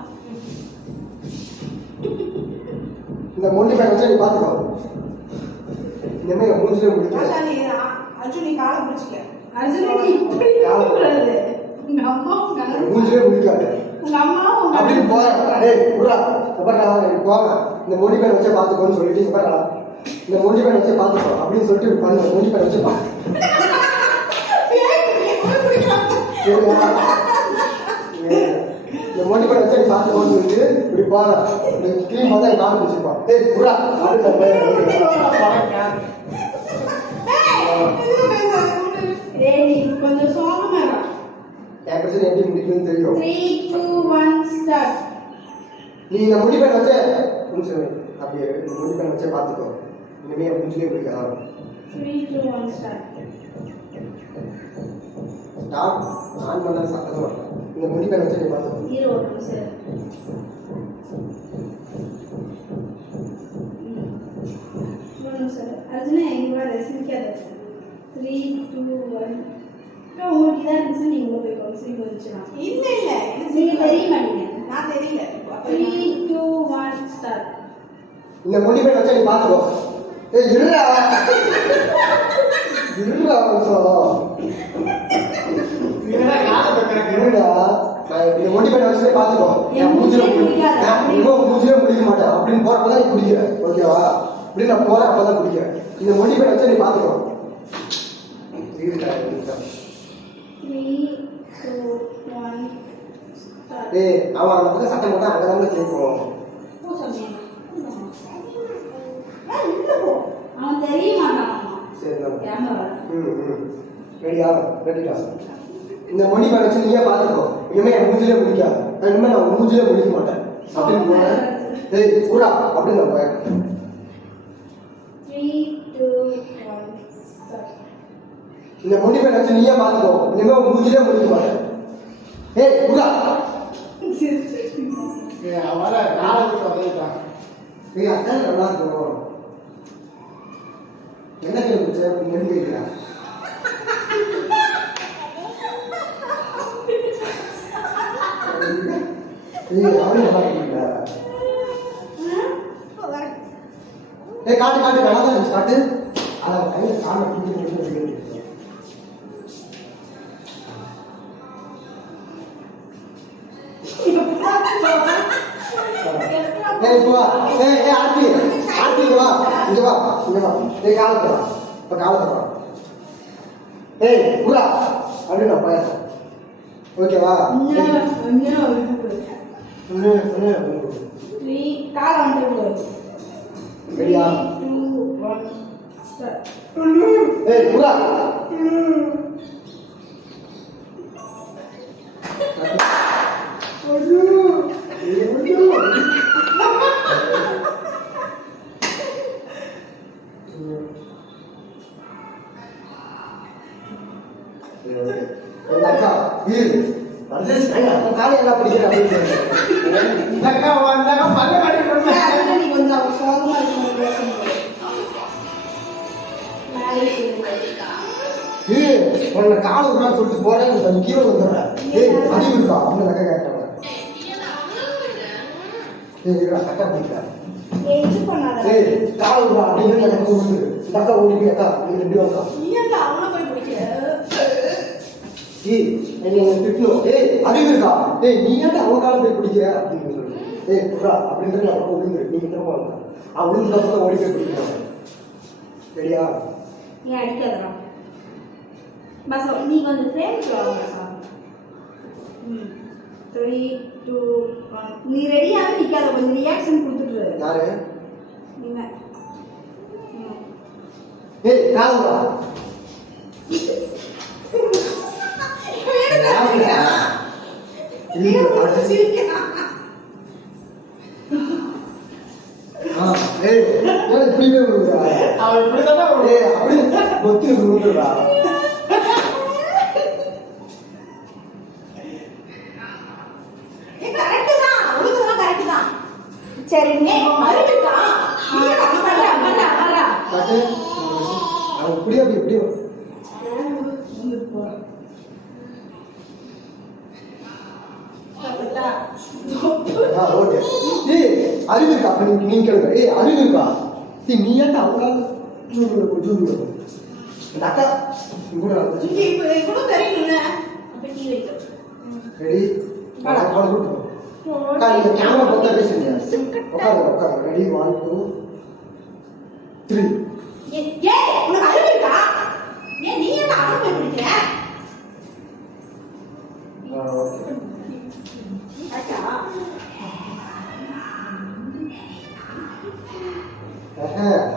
இந்த மொழி பையனை வச்சு நீ பார்த்துக்கோ. இனிமே என் மூஞ்சல முடிக்காத. ஆஷா நீ அர்ஜுன் நீ காலை பிடிச்சிக்க. அர்ஜுன் நீ இப்படி கூடாது. உங்க அம்மா உங்க என் மூஞ்சல முடிக்காத. உங்க அம்மா உங்க அப்படி போறேன். டேய் புறா பாருடா, போங்க. இந்த மொழி பையனை வச்சு பார்த்துக்கோன்னு சொல்லிட்டு இங்க பாருடா. இந்த மொழி பையனை வச்சு பார்த்துக்கோ அப்படின்னு சொல்லிட்டு பண்ணு. மொழி பையனை வச்சு பார்த்து இந்த மொழி பையனை வச்சு நீ பார்த்துக்கோன்னு சொல்லிட்டு இப்படி போறேன். கிளீன் பார்த்தா என் காலை பிடிச்சிருப்பான். டேய் புறா ஏய் நீ கொஞ்சம் சோகமா இரு. என் பிரச்சனை எப்படி முடிக்கணும்னு தெரியும். 3 2 1 ஸ்டார்ட். நீ இந்த மொழி பையனை வச்சு அப்படியே இந்த மொழி பையனை வச்சே பார்த்துக்கோ. இனிமே என் மூஞ்சிலே பிடிக்காதான். 3 2 1 ஸ்டார்ட். ஸ்டாப் ஆன் பண்ண சத்தம் வரல. இந்த மொழி பையனை வச்சு நீ பார்த்துக்கோ. ஹீரோ ஒரு நிமிஷம். ஒரு நிமிஷம். அர்ஜுனே இங்க வா, ரசிக்காத. 3 2 1. உங்களுக்கு இதான் இருந்துச்சு, நீங்க உள்ள போய் கவுன்சிலிங் வந்துச்சுனா. இல்ல இல்ல நீங்க தெரிய மாட்டீங்க. நான் தெரியல. 3 2 1 ஸ்டார்ட். இந்த மொழி பையனை வச்சு நீ பார்த்துக்கோ. ஏய் இருடா இருடா இருடா. நான் இந்த மொழி பையனை வச்சு பார்த்துக்கோ. என் மூஞ்சில முடிக்க மாட்டேன் அப்படின்னு போறப்பதான் நீ குடிக்கிற. ஓகேவா? இப்படி நான் போறேன் அப்பதான் குடிக்கிறேன். இந்த மொழி பையனை வச்சு நீ பார்த்துக்கோ. 3 2 1 ஸ்டார்ட். ஏய் அவன் அந்த பக்கம் சத்தம் போட்டா அங்கதான் கேட்கும். போ சாமி. அவன் தெரிய மாட்டான். சரி நான் கேமரா. ரெடியா? ரெடிடா. இந்த மொழி பையனை வச்சு நீயே பார்த்துக்கோ. இனிமே என் மூஞ்சிலே முடிக்காது. இனிமே நான் மூஞ்சிலே முடிக்க மாட்டேன் அப்படின்னு போறேன். ஏய் கூடா அப்படின்னு நான் போறேன். 3 2 1 ஸ்டார்ட். இந்த மொழி பையனை வச்சு நீயே பார்த்துக்கோ. இனிமே உன் மூஞ்சிலே முடிக்க மாட்டேன். ஏய் கூடா. அவரை காலை விட்டு வந்துட்டான். ஏய் அதான் நல்லா இருக்கும். என்ன கேள்வி அப்படின்னு கேட்கிறேன். ஏய் அவனே நல்லா இருக்கீங்களா? ஏய் காட்டு காட்டு நல்லா தான் இருந்துச்சு காட்டு. அதான் கையில காலை பிடிச்சி ஏய் வா. ஏய் ஆர்த்தி ஆர்த்தி வா. இங்க வா இங்க வா. ஏய் காலத்துல வா. இப்ப காலத்துல வா. ஏய் புறா அப்படின்னு நான் போயிடுறேன். ஓகேவா? இன்னும் ஒரு இது கொடு. 3 கால் வந்து கொடு. ரெடியா? 2 1 ஸ்டார்ட். ஏய் புறா அக்கா இரு காலை என்ன பிடிக்கிற அப்படின்னு அக்கா வந்தாங்க பல்ல கட்டி கொடுத்தாங்க. நீ கொஞ்சம் சோகமா இருக்கணும் பேசும்போது. மேலே ஏய் உன்னை காலை விடுறான்னு சொல்லிட்டு போறேன். கொஞ்சம் கீழே வந்துடுறேன். ஏய் அறிவு இருக்கா அப்படின்னு அக்கா கேட்டாங்க. ஏய் இருக்கா அக்கா பிடிக்கிறேன். இது பண்ணாத. ஏய் காலை விடுறா அப்படின்னு எனக்கு சொல்லுது. இந்த அக்கா ஓடி போய் அக்கா நீங்க எப்படி அக்கா நீ அந்த அவனை போய் பிடிக்கிற. ஏய் என்ன திட்டணும். ஏய் அறிவு இருக்கா? ஏய் நீ ஏன்டா அவங்க காலம் போய் பிடிக்கிற அப்படின்னு சொல்லு. ஏய் புறா அப்படின்றது அப்போ விழுந்து நீங்க திரும்ப வாங்க. விழுந்து ஓடி போய் பிடிக்கிறாங்க. சரியா? நீ அடிக்காதடா. பஸ் நீ கொஞ்சம் ஃப்ரேம்க்கு வாங்க சார். 3 2 1 நீ ரெடியாவே நிக்காத, கொஞ்சம் ரியாக்ஷன் கொடுத்துட்டு. யாரு? நீங்க ஏய் காதுடா ஏய் இப்படிவே விடுறா அவன் இப்படிதானே ஏய் அப்படி பொத்தி விடுறா சரி மறுபடிக்கா காட்டு அவன் இப்படியே அப்படி இப்படியே ஓகே ஏய் அறிவு இருக்கா அப்ப நீங்க கேளுங்க ஏய் அறிவு இருக்கா நீ ஏன்டா அவ்வளோ ஜூடு இந்த அக்கா கூட ரெடி இந்த கேமரா பார்த்தா பேசுறீங்க உட்காரு ரெடி 1 2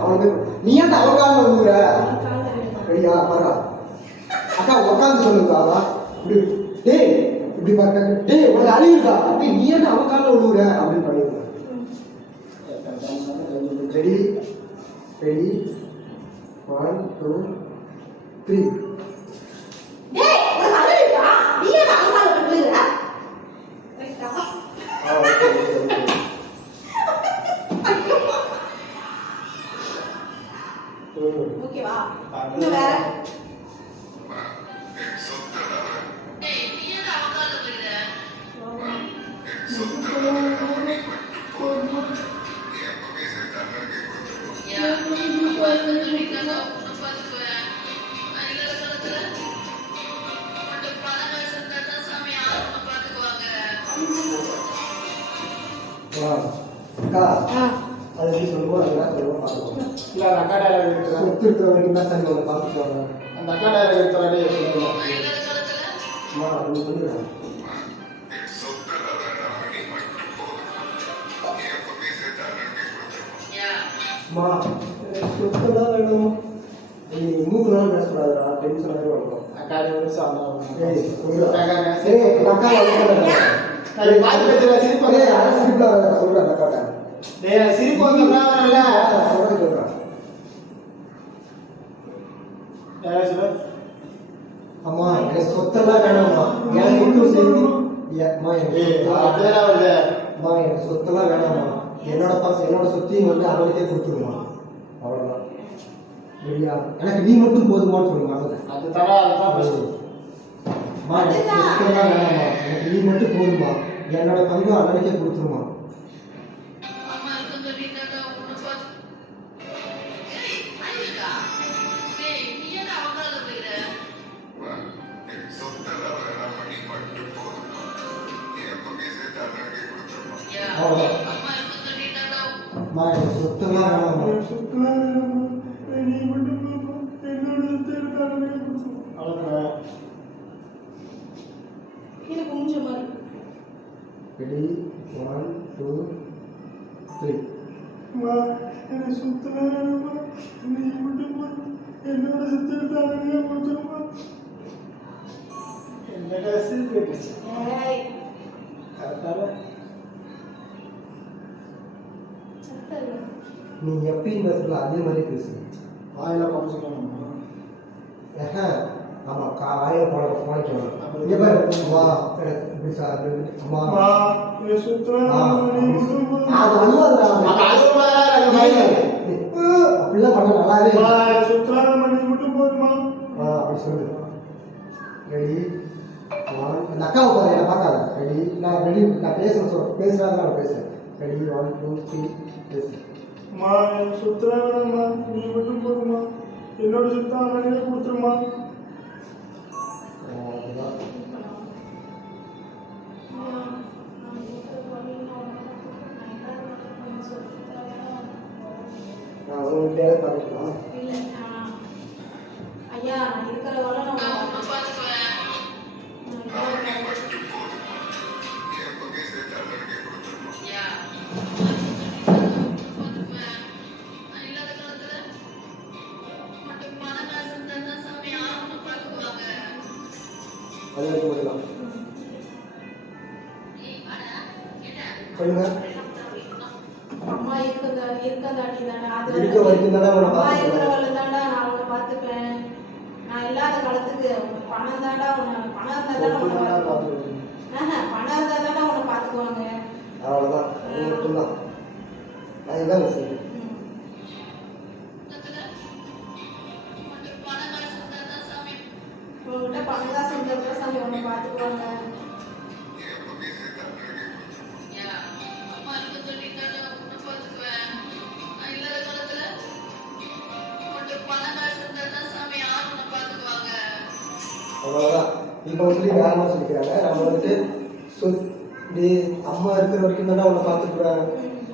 அவனுக்கு நீ ஏன்டா அவன் காலில் விழுகுற ரெடியா பாரு அக்கா உட்காந்து சொல்லுங்க இப்படி டேய் இப்படி பார்க்க டேய் உனக்கு அறிவு இருக்கா அப்படி நீ ஏன்டா அவன் காலில் விழுகுற அப்படின்னு பண்ணிடுங்க ரெடி ரெடி 1 2 3 ஓகேவா இன்னும் வேற அக்கா அது எப்படி சொல்லுவோம் அதெல்லாம் சொல்லுவோம் பார்த்துக்கோங்க இல்ல அந்த அக்கா டயலாக் இருக்கிறேன் சொத்து இருக்கிற வரைக்கும் தான் சார் உங்களை பார்த்துக்குவாங்க அந்த அக்கா டயலாக் இருக்கிறாடி அம்மா அப்படின்னு சொல்லுறேன் அம்மா சொத்துலாம் வேணும் நீ மூக்குலாம் பேசக்கூடாதுடா டென்ஷனாகவே வரும் அக்கா நிமிஷம் ஏய் அக்கா சொல்றேன் அக்காட்ட டேய் சிரிப்பு வந்து பிராவனல்ல சொல்றேன் யாரா சொல்ல அம்மா எனக்கு சொத்தெல்லாம் வேணாம்மா எனக்கு இன்னும் சேர்த்து அம்மா எனக்கு அதெல்லாம் வருது அம்மா எனக்கு சொத்தெல்லாம் வேணாம்மா என்னோட சொத்தையும் வந்து அவனுக்கே கொடுத்துருமா அவ்வளோதான் சரியா எனக்கு நீ மட்டும் போதுமான்னு சொல்லுங்க அது தரா அதுதான் ஃபர்ஸ்ட் அம்மா எனக்கு சொத்தெல்லாம் வேணாம்மா எனக்கு நீ மட்டும் போதுமா என்னோட பங்கு அவனுக்கே கொடுத்துருமா அவ்வளோதான் அம்மா எனக்கு சொத்தெல்லாம் வேணாம்மா அவ்வளவுதான் கீழே குமிஞ்ச மாதிரி ரெடி 1 2 3 அம்மா எனக்கு சுத்தமா நீ மட்டும் என்னோட சுத்தம் தானே கொடுத்துருமா என்னடா சிரிப்பு ஏய் கரெக்டாக சத்தம் நீ எப்பயும் பேசுறல அதே மாதிரி பேசு வாயில குறைச்சிக்கணுமா ஆமா வாயில போனக்கணும் இங்க பாரு வா எனக்கு இப்படி அம்மா எனக்கு சுத்தமா அது அழுவாதடா அப்படிலாம் பண்ண நல்லாவே சுத்தம் பண்ணி மட்டும் போதுமா அப்படி சொல்லு ரெடி அந்த அக்காவை பாரு என்ன பார்க்காத ரெடி நான் ரெடி நான் பேசுறேன் நான் பேசுறேன் ரெடி 1 2 3 பேசு அம்மா எனக்கு சுத்தம் வேணாம்மா நீ மட்டும் போதுமா என்னோட சுத்தம் அவனே கொடுத்துருமா அதுதான் நான் உங்கள்கிட்ட பார்த்துக்கலாம் ஐயா நான் இருக்கிற வரை நான் பார்த்துக்குவேன் சொல்லுங்க. அம்மா இருக்கதாடி தானே அது இருக்க வரைக்கும் தானே அவனை அம்மா பார்த்துக்கிறேன். இருக்கிறவள தாண்டா நான் அவனை பார்த்துப்பேன். நான் இல்லாத காலத்துக்கு பணம் தாண்டா பணம் இருந்தா தானே உன்னை பார்த்துக்குவாங்க. பணம் இருந்தா தானே உன்னை பார்த்துக்குவாங்க. அவ்வளோதான், அது மட்டும்தான். அதுதான் விஷயம். உங்ககிட்ட பணம் காசு இருந்தா சாமி உன்னை பார்த்துக்குவாங்க. அவ்வளோதான். இப்போ சொல்லி வேற மாதிரி சொல்லிக்கிறாங்க. நம்ம வந்துட்டு இப்படி அம்மா இருக்கிற வரைக்கும் தானே அவனை பார்த்துக்குவேன்.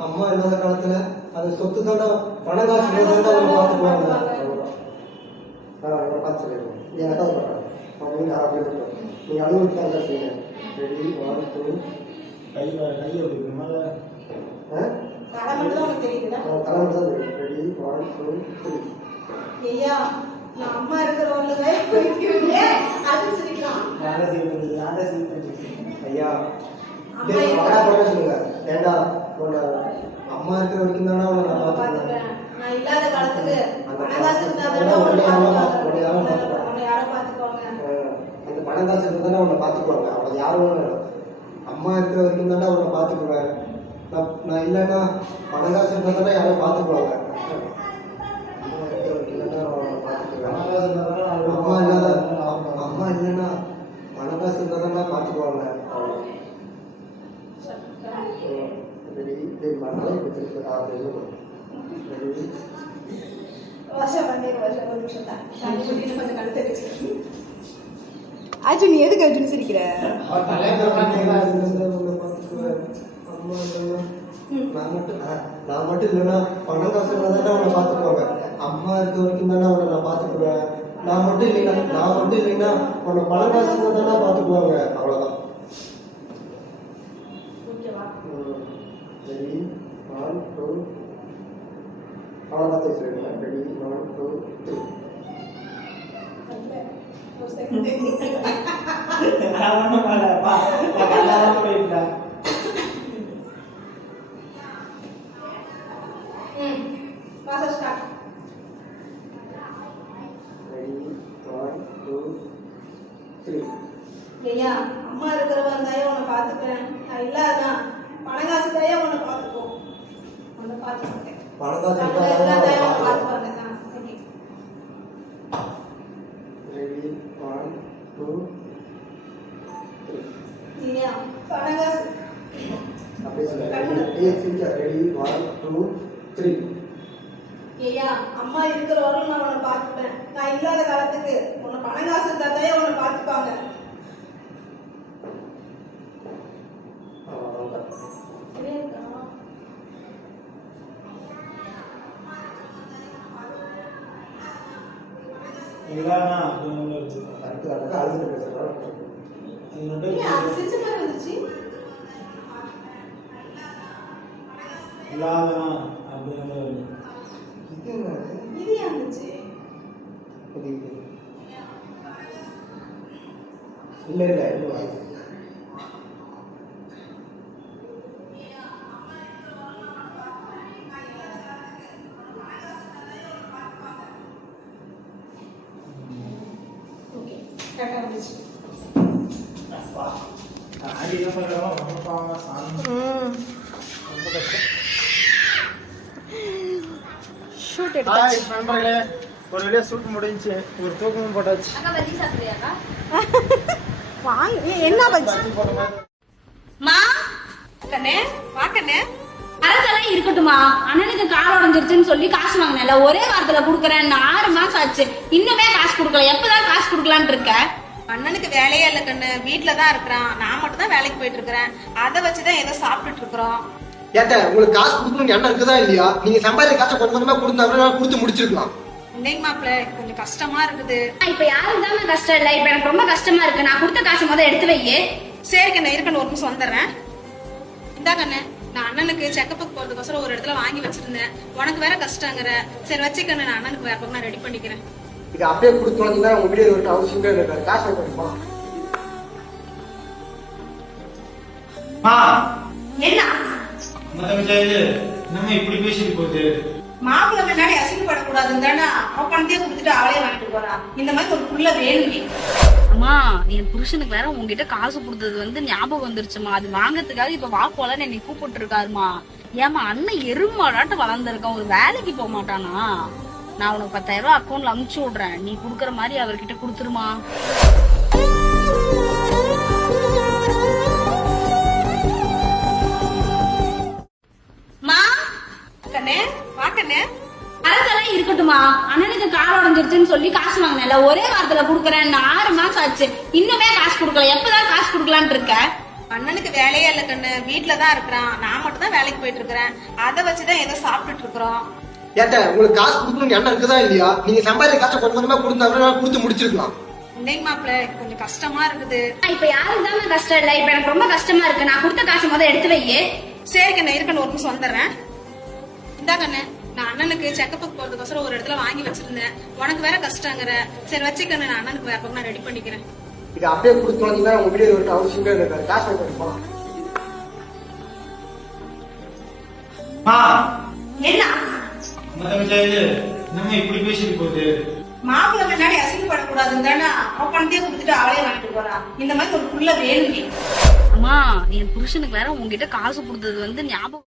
அம்மா இல்லாத காலத்துல அந்த சொத்து தானே பணம் காசு தானே அவனை பார்த்துக்குவாங்க. அவ்வளோதான். அவனை பார்த்து சொல்லிடுவோம். நீ எனக்காக பண்ணுறேன் அப்படின்னு அப்படியே இருக்கும். நீங்கள் அலுவலகத்துக்கு தான் செய்யுங்க. ரெடி 1 2 கை வைக்க மேலே தலை மட்டும் தான் உனக்கு தெரியுதுடா. தலைமை தான் தெரியும். ரெடி 1 2 3. ஐயா நான் அம்மா இருக்கிறவங்களே போய்க்குவீங்களே அது சிரிக்கலாம். ஐயா சொல்லுங்க. ஏண்டா உன்னை அம்மா இருக்கிற வரைக்கும் தானே அவனை நான் பார்த்துக்குவேன். நான் இல்லாத காலத்துக்கு பணம் காசு இருந்தா தானே உன்னை யாரும் பார்த்துக்குவாங்க. அந்த பணம் காசு இருந்தா தானே அவனை பார்த்துக்குவாங்க. அவனை யாரும் அம்மா இருக்கிற வரைக்கும் தானே அவனை பார்த்துக்குவேன். நான் இல்லைன்னா பணம் காசு இருந்தா தானே யாரும் பார்த்துக்குவாங்க. அம்மா இருக்கிற வரைக்கும் தானே அவனை பார்த்துக்குவேன். அம்மா இல்லைன்னா பணம் காசு இருந்தா தானே பார்த்துக்குவாங்க. அர்ஜுன் எதுக்கு அர்ஜுன் சிரிக்கிற? நான் மட்டும் இல்லைன்னா பணம் காசு தானே அவனை பார்த்துக்குவாங்க. அம்மா இருக்க வரைக்கும் தானே அவனை நான் பார்த்துக்குவேன். நான் மட்டும் இல்லைன்னா உன்னை பணம் காசு தானே பார்த்துக்குவாங்க. அவ்வளோதான். ரெடி 1 2 அவனை பார்த்து வச்சுருக்கேன். ரெடி 1 2 3. ஐயா அம்மா இருக்கிறவா இருந்தாயே உன்னை பார்த்துப்பேன். நான் இல்லாதான் பணம் காசு தாயே உன்னை பார்த்துப்போம். உன்னை பார்த்துக்க மாட்டேன். பணம் காசு பார்த்துப்பாங்க. ரெடி 1 2 3. ஐயா பணம் காசு அப்படியே சொல்லுங்க. ரெடி 1 2 3. ஐயா அம்மா இருக்கிறவரும் நான் உன்னை பார்த்துப்பேன். நான் இல்லாத காலத்துக்கு உன்னை பணம் காசு இருந்தா தாயே உன்னை பார்த்துப்பாங்க. ஒரு வெளியே சூட் முடிஞ்சு ஒரு தூக்கமும் போட்டாச்சு. என்ன பஜ்ஜி அதெல்லாம் இருக்கட்டுமா. அண்ணனுக்கு கால் உடஞ்சிருச்சுன்னு சொல்லி காசு வாங்கினல ஒரே வாரத்துல குடுக்கறேன். 6 மாசம் ஆச்சு, இன்னுமே காசு குடுக்கல. எப்பதான் காசு குடுக்கலான்னு இருக்க? அண்ணனுக்கு வேலையே இல்ல கண்ணு, வீட்டுலதான் இருக்கிறான். நான் மட்டும் தான் வேலைக்கு போயிட்டு இருக்கிறேன். அதை வச்சுதான் ஏதோ சாப்பிட்டுட்டு இருக்கிறோம். ஏட்ட உங்களுக்கு காசு கொடுக்கணும்னு எண்ணம் இருக்குதா இல்லையா? நீங்க சம்பாதிக்க காசை கொஞ்சம் கொஞ்சமா கொடுத்தா கொடுத்து முடிச்சிருக்கலாம். இல்லைங்க மாப்பிள்ள, கொஞ்சம் கஷ்டமா இருக்குது. இப்ப யாருக்கு தான் கஷ்டம் இல்ல, இப்ப எனக்கு ரொம்ப கஷ்டமா இருக்கு. நான் கொடுத்த காசு முதல்ல எடுத்து வையே. சரி கண்ணு, இருக்கணும், ஒரு நிமிஷம் வந்துடுறேன். இந்தா கண்ணு, நான் அண்ணனுக்கு செக்கப்புக்கு போறதுக்கோசரம் ஒரு இடத்துல வாங்கி வச்சிருந்தேன். உனக்கு வேற கஷ்டங்கிற, சரி வச்சுக்கண்ணு, நான் அண்ணனுக்கு வேற பக்கம் நான் ரெடி பண்ணிக்கிறேன். இது அப்படியே கொடுத்து வந்தீங்கன்னா உங்க வீடியோ ஒரு அவசியமே இருக்காது. காசு பண்ணிப்போம். என்ன நம்ம இப்படி பேசிட்டு போகுது. மாப்பிள்ளை முன்னாடி அசிங்கப்படக்கூடாதுன்னு தானே அவன் பணத்தையே கொடுத்துட்டு அவளே வாங்கிட்டு போறா. இந்த மாதிரி ஒரு புள்ள வேணுமே. அம்மா என் புருஷனுக்கு வேற உங்ககிட்ட காசு கொடுத்தது வந்து ஞாபகம் வந்துருச்சுமா. அது வாங்கறதுக்காக இப்ப வா போலன்னு என்னை கூப்பிட்டு இருக்காருமா. ஏமா அண்ணன் எருமாடாட்ட வளர்ந்துருக்கான், ஒரு வேலைக்கு போக மாட்டானா? நான் உனக்கு 10,000 ரூபாய் அக்கௌண்ட்ல அனுப்பிச்சு விடுறேன், நீ குடுக்கற மாதிரி அவர்கிட்ட கொடுத்துருமா. மா கண்ணே வா கண்ணே. அதெல்லாம் இருக்கட்டுமா, அண்ணனுக்கு கால் உடஞ்சிருச்சுன்னு சொல்லி காசு வாங்கினல ஒரே வாரத்துல குடுக்கறேன். 6 மாசம் ஆச்சு, இன்னுமே காசு குடுக்கல. எப்பதான் காசு குடுக்கலான்னு இருக்க? அண்ணனுக்கு வேலையே இல்ல கண்ணு, வீட்டுலதான் இருக்கிறான். நான் மட்டும் தான் வேலைக்கு போயிட்டு இருக்கிறேன். அதை வச்சுதான் ஏதோ சாப்பிட்டுட்டு இருக்கிறோம். ஏட்ட உங்களுக்கு காசு கொடுக்கணும்னு எண்ணம் இருக்குதா இல்லையா? நீங்க சம்பாதிக்க காசை கொஞ்சம் கொஞ்சமா கொடுத்தா கொடுத்து முடிச்சிருக்கலாம். இன்னைக்கு மாப்பிள்ள கொஞ்சம் கஷ்டமா இருக்குது. இப்ப யாருக்கு தான் கஷ்டம் இல்ல, இப்ப எனக்கு ரொம்ப கஷ்டமா இருக்கு. நான் கொடுத்த காசு முதல்ல எடுத்து வையே. சரி கண்ணு இருக்கணும், ஒரு நிமிஷம் வந்துடுறேன். இந்தா கண்ணு, நான் அண்ணனுக்கு செக்கப்புக்கு போறதுக்கோசரம் ஒரு இடத்துல வாங்கி வச்சிருந்தேன். உனக்கு வேற கஷ்டங்கிற, சரி வச்சுக்கண்ணு, நான் அண்ணனுக்கு வேற நான் ரெடி பண்ணிக்கிறேன். இது அப்படியே கொடுத்து வந்தீங்கன்னா உங்க வீடியோ ஒரு அவசியமே இருக்காது. காசு வாங்கி போலாம். என்ன நம்ம இப்படி பேசிட்டு போகுது. மாப்பிள்ளை முன்னாடி அசிங்கப்படக்கூடாதுன்னு தானே அவன் பணத்தையே கொடுத்துட்டு அவளே வாங்கிட்டு போறா. இந்த மாதிரி ஒரு புள்ள வேணுமே. அம்மா என் புருஷனுக்கு வேற உங்ககிட்ட காசு கொடுத்தது வந்து ஞாபகம்